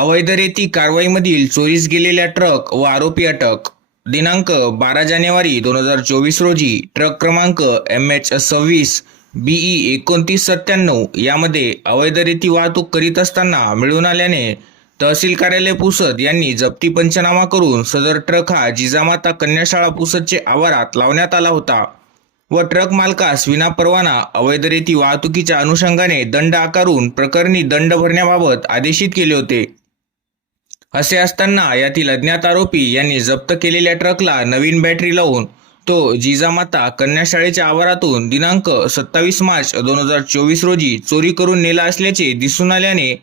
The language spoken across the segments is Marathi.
अवैध रेती कारवाईमधील चोरीस गेलेल्या ट्रक व आरोपी अटक. दिनांक बारा जानेवारी दोन हजार चोवीस रोजी ट्रक क्रमांक एम एच सव्वीस बीई एकोणतीस सत्त्याण्णव यामध्ये अवैध रेती वाहतूक करीत असताना मिळून आल्याने तहसील कार्यालय पुसद यांनी जप्ती पंचनामा करून सदर ट्रक हा जिजामाता कन्याशाळा पुसदचे आवारात लावण्यात आला होता व ट्रक मालकास विनापरवाना अवैध रेती वाहतुकीच्या अनुषंगाने दंड आकारून प्रकरणी दंड भरण्याबाबत आदेशित केले होते. असे असताना यातील अज्ञात आरोपी यांनी जप्त केलेल्या ट्रकला नवीन बॅटरी लावून तो जिजामाता कन्याशाळेच्या आवारातून दिनांक सत्तावीस मार्च दोन हजार चोवीस रोजी चोरी करून नेला असल्याचे दिसून आल्याने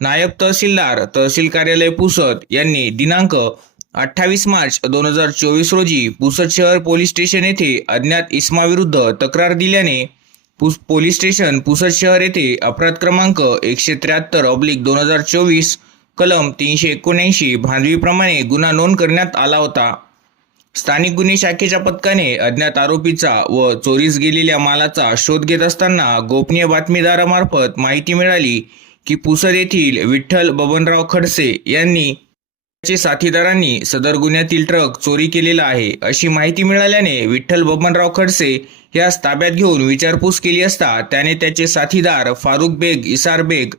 नायब तहसीलदार तहसील कार्यालय पुसद यांनी दिनांक अठ्ठावीस मार्च दोन हजार चोवीस रोजी पुसद शहर पोलीस स्टेशन येथे अज्ञात इस्माविरुद्ध तक्रार दिल्याने पुस पोलीस स्टेशन पुसद शहर येथे अपराध क्रमांक एकशे त्र्याहत्तर ऑब्लिक दोन हजार चोवीस कलम तीनशे एकोणऐंशी भांडवीप्रमाणे गुन्हा नोंद करण्यात आला होता. स्थानिक गुन्हे शाखेच्या पथकाने अज्ञात आरोपीचा व चोरीस गेलेल्या मालाचा शोध घेत असताना गोपनीय बातमीदारामार्फत माहिती मिळाली की पुसद येथील विठ्ठल बबनराव खडसे यांनी त्याचे साथीदारांनी सदर गुन्ह्यातील ट्रक चोरी केलेला आहे अशी माहिती मिळाल्याने विठ्ठल बबनराव खडसे यास ताब्यात घेऊन विचारपूस केली असता त्याने त्याचे साथीदार फारुख बेग इसार बेग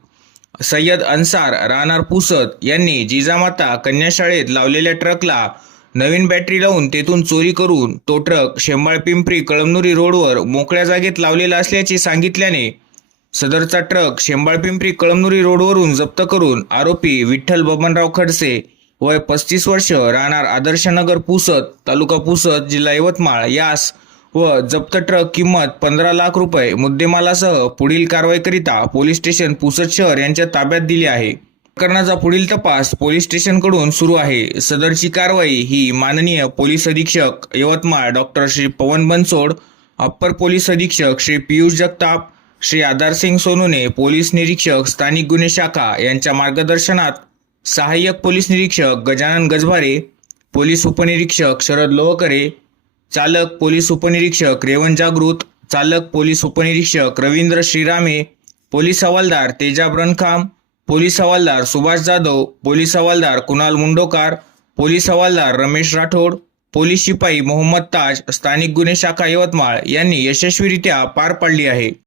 सय्यद अन्सार राहणार पुसत यांनी जिजामाता कन्याशाळेत लावलेल्या ट्रकला नवीन बॅटरी लावून तेथून चोरी करून तो ट्रक शेंबाळ पिंपरी कळमनुरी रोडवर मोकळ्या जागेत लावलेला असल्याचे सांगितल्याने सदरचा ट्रक शेंबाळ पिंपरी कळमनुरी रोडवरून जप्त करून आरोपी विठ्ठल बबनराव खडसे वय पस्तीस वर्ष राहणार आदर्शनगर पुसत तालुका पुसत जिल्हा यवतमाळ यास व जप्त ट्रक किंमत पंधरा लाख रुपये मुद्देमालासह पुढील कारवाईकरिता पोलीस स्टेशन पुसद शहर यांच्या ताब्यात दिली आहे. प्रकरणाचा पुढील तपास पोलीस स्टेशनकडून सुरू आहे. सदरची कारवाई ही माननीय पोलीस अधीक्षक Yavatmal doctor Shri Pawan Bansod upper police अधीक्षक श्री पियुष जगताप श्री आधारसिंग सोनूने पोलीस निरीक्षक स्थानिक गुन्हे शाखा यांच्या मार्गदर्शनात सहाय्यक पोलीस निरीक्षक गजानन गजभारे पोलीस उपनिरीक्षक शरद लोहकरे चालक पोलीस उपनिरीक्षक रेवण जागृत चालक पोलीस उपनिरीक्षक रवींद्र श्रीरामे पोलीस हवालदार तेजा ब्रनखाम पोलीस हवालदार सुभाष जाधव पोलीस हवालदार कुणाल मुंडोकार पोलीस हवालदार रमेश राठोड पोलीस शिपाई मोहम्मद ताज स्थानिक गुन्हे शाखा यवतमाळ यांनी यशस्वीरित्या पार पाडली आहे.